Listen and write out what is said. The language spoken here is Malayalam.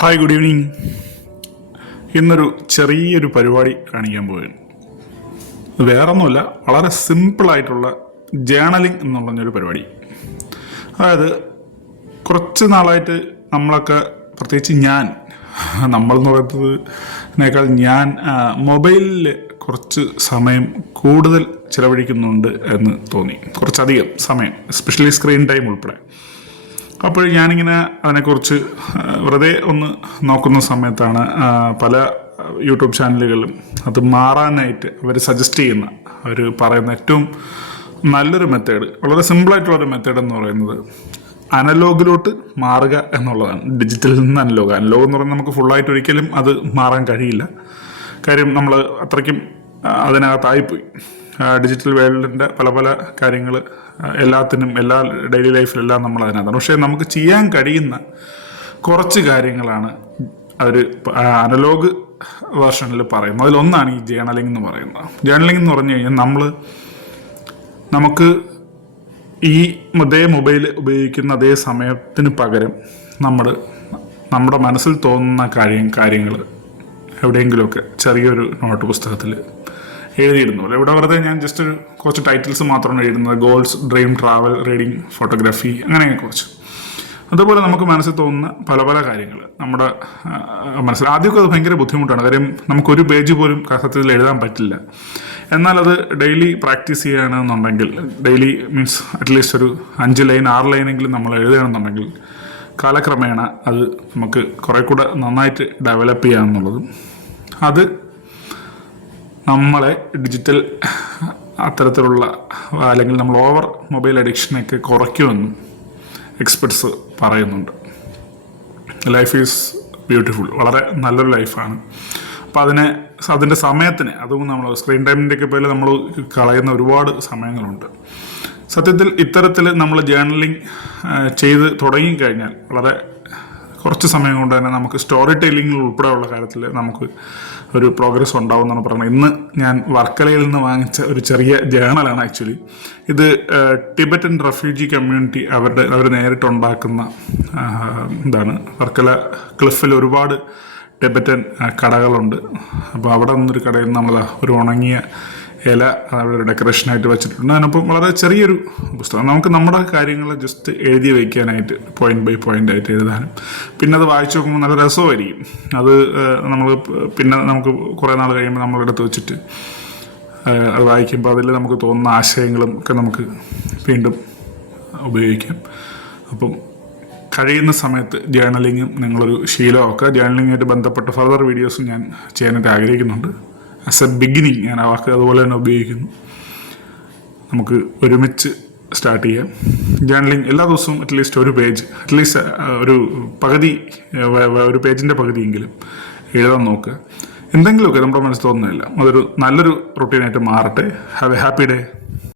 Hi, good evening. ഇന്നൊരു ചെറിയൊരു പരിപാടി കാണിക്കാൻ പോവുകയാണ്. വേറൊന്നുമില്ല, വളരെ സിമ്പിളായിട്ടുള്ള ജേണലിംഗ് എന്ന് പറഞ്ഞൊരു പരിപാടി. അതായത് കുറച്ച് നാളായിട്ട് നമ്മളൊക്കെ, പ്രത്യേകിച്ച് നമ്മളെന്ന് പറയുന്നതിനേക്കാൾ ഞാൻ മൊബൈലിൽ കുറച്ച് സമയം കൂടുതൽ ചിലവഴിക്കുന്നുണ്ട് എന്ന് തോന്നി. കുറച്ചധികം സമയം, എസ്പെഷ്യലി സ്ക്രീൻ ടൈം ഉൾപ്പെടെ. അപ്പോൾ ഞാനിങ്ങനെ അതിനെക്കുറിച്ച് വെറുതെ ഒന്ന് നോക്കുന്ന സമയത്താണ് പല യൂട്യൂബ് ചാനലുകളിലും അത് മാറാനായിട്ട് അവർ സജസ്റ്റ് ചെയ്യുന്ന, അവർ പറയുന്ന ഏറ്റവും നല്ലൊരു മെത്തേഡ്, വളരെ സിമ്പിളായിട്ടുള്ളൊരു മെത്തേഡ് എന്ന് പറയുന്നത് അനലോഗിലോട്ട് മാറുക എന്നുള്ളതാണ്. ഡിജിറ്റലിൽ നിന്ന് അനലോഗ് എന്ന് പറയുന്നത് നമുക്ക് ഫുള്ളായിട്ട് ഒരിക്കലും അത് മാറാൻ കഴിയില്ല. കാര്യം നമ്മൾ അത്രയ്ക്കും അതിനകത്തായിപ്പോയി. ഡിജിറ്റൽ വേൾഡിൻ്റെ പല പല കാര്യങ്ങൾ എല്ലാത്തിനും, എല്ലാ ഡെയിലി ലൈഫിലെല്ലാം നമ്മൾ അതിനകത്താണ്. പക്ഷേ നമുക്ക് ചെയ്യാൻ കഴിയുന്ന കുറച്ച് കാര്യങ്ങളാണ് അവർ അനലോഗ് വേർഷനിൽ പറയുന്നത്. അതിലൊന്നാണ് ഈ ജേണലിംഗ് എന്ന് പറയുന്നത്. ജേണലിംഗ് എന്ന് പറഞ്ഞു കഴിഞ്ഞാൽ നമുക്ക് ഈ അതേ മൊബൈൽ ഉപയോഗിക്കുന്ന അതേ സമയത്തിന് പകരം നമ്മുടെ മനസ്സിൽ തോന്നുന്ന കാര്യങ്ങൾ എവിടെയെങ്കിലുമൊക്കെ ചെറിയൊരു നോട്ട് പുസ്തകത്തിൽ എഴുതിയിരുന്നു. ഇവിടെ വെറുതെ ഞാൻ ജസ്റ്റ് കുറച്ച് ടൈറ്റിൽസ് മാത്രമാണ് എഴുതുന്നത്. Goals, dream, travel, reading, photography, അങ്ങനെയൊക്കെ കുറച്ച്. അതുപോലെ നമുക്ക് മനസ്സിൽ തോന്നുന്ന പല പല കാര്യങ്ങൾ നമ്മുടെ മനസ്സിൽ. ആദ്യമൊക്കെ അത് ഭയങ്കര ബുദ്ധിമുട്ടാണ്. കാര്യം നമുക്കൊരു പേജ് പോലും സത്യത്തിൽ എഴുതാൻ പറ്റില്ല. എന്നാൽ അത് ഡെയിലി പ്രാക്ടീസ് ചെയ്യുകയാണെന്നുണ്ടെങ്കിൽ, ഡെയിലി മീൻസ് അറ്റ്ലീസ്റ്റ് ഒരു 5 ലൈൻ 6 ലൈനെങ്കിലും നമ്മൾ എഴുതുകയാണെന്നുണ്ടെങ്കിൽ കാലക്രമേണ അത് നമുക്ക് കുറേ കൂടെ നന്നായിട്ട് ഡെവലപ്പ് ചെയ്യാമെന്നുള്ളതും, അത് നമ്മളെ ഡിജിറ്റൽ അത്തരത്തിലുള്ള അല്ലെങ്കിൽ നമ്മൾ ഓവർ മൊബൈൽ അഡിക്ഷനൊക്കെ കുറയ്ക്കുമെന്നും എക്സ്പെർട്സ് പറയുന്നുണ്ട്. ലൈഫ് ഈസ് ബ്യൂട്ടിഫുൾ, വളരെ നല്ലൊരു ലൈഫാണ്. അപ്പോൾ അതിൻ്റെ സമയത്തിന്, അതും നമ്മൾ സ്ക്രീൻ ടൈമിൻ്റെയൊക്കെ പേരിൽ നമ്മൾ കളയുന്ന ഒരുപാട് സമയങ്ങളുണ്ട്. സത്യത്തിൽ ഇത്തരത്തിൽ നമ്മൾ ജേർണലിംഗ് ചെയ്ത് തുടങ്ങിക്കഴിഞ്ഞാൽ വളരെ കുറച്ച് സമയം കൊണ്ട് തന്നെ നമുക്ക് സ്റ്റോറി ടെല്ലിങ്ങിൽ ഉൾപ്പെടെയുള്ള കാര്യത്തിൽ നമുക്ക് ഒരു പ്രോഗ്രസ് ഉണ്ടാവും എന്നാണ് പറയുന്നത്. ഇന്ന് ഞാൻ വർക്കലയിൽ നിന്ന് വാങ്ങിച്ച ഒരു ചെറിയ ജേണലാണ് ആക്ച്വലി. ഇത് ടിബറ്റൻ റെഫ്യൂജി കമ്മ്യൂണിറ്റി അവർ നേരിട്ടുണ്ടാക്കുന്ന വർക്കല ക്ലിഫിൽ ഒരുപാട് ടിബറ്റൻ കടകളുണ്ട്. അപ്പോൾ അവിടെ നിന്നൊരു കടയിൽ നിന്ന് നമ്മൾ ഒരു ഉണങ്ങിയ ഇല അവിടെ ഒരു ഡെക്കറേഷനായിട്ട് വെച്ചിട്ടുണ്ട്. അതിനൊപ്പം വളരെ ചെറിയൊരു പുസ്തകം. നമുക്ക് നമ്മുടെ കാര്യങ്ങൾ ജസ്റ്റ് എഴുതി വയ്ക്കാനായിട്ട്, പോയിന്റ് ബൈ പോയിന്റ് ആയിട്ട് എഴുതാനും, പിന്നെ അത് വായിച്ചു നോക്കുമ്പോൾ നല്ല രസമായിരിക്കും. അത് നമുക്ക് കുറേ നാൾ കഴിയുമ്പോൾ നമ്മളെടുത്ത് വെച്ചിട്ട് അത് വായിക്കുമ്പോൾ അതിൽ നമുക്ക് തോന്നുന്ന ആശയങ്ങളും ഒക്കെ നമുക്ക് വീണ്ടും ഉപയോഗിക്കാം. അപ്പം കഴിയുന്ന സമയത്ത് ജേർണലിങ്ങും നിങ്ങളൊരു ശീലമാക്കുക. ജേർണലിങ്ങായിട്ട് ബന്ധപ്പെട്ട ഫർദർ വീഡിയോസും ഞാൻ ചെയ്യാനായിട്ട് ആഗ്രഹിക്കുന്നുണ്ട്. ആസ് എ ബിഗിനിങ് ഞാൻ ആ വാക്ക് അതുപോലെ തന്നെ ഉപയോഗിക്കുന്നു. നമുക്ക് ഒരുമിച്ച് സ്റ്റാർട്ട് ചെയ്യാം. ജേർണലിംഗ് എല്ലാ ദിവസവും അറ്റ്ലീസ്റ്റ് ഒരു പേജ്, അറ്റ്ലീസ്റ്റ് ഒരു പേജിൻ്റെ പകുതിയെങ്കിലും എഴുതാൻ നോക്കുക. എന്തെങ്കിലുമൊക്കെ നമ്മുടെ മനസ്സിൽ തോന്നുന്നില്ല, അതൊരു നല്ലൊരു റൊട്ടീനായിട്ട് മാറട്ടെ. Have A happy day.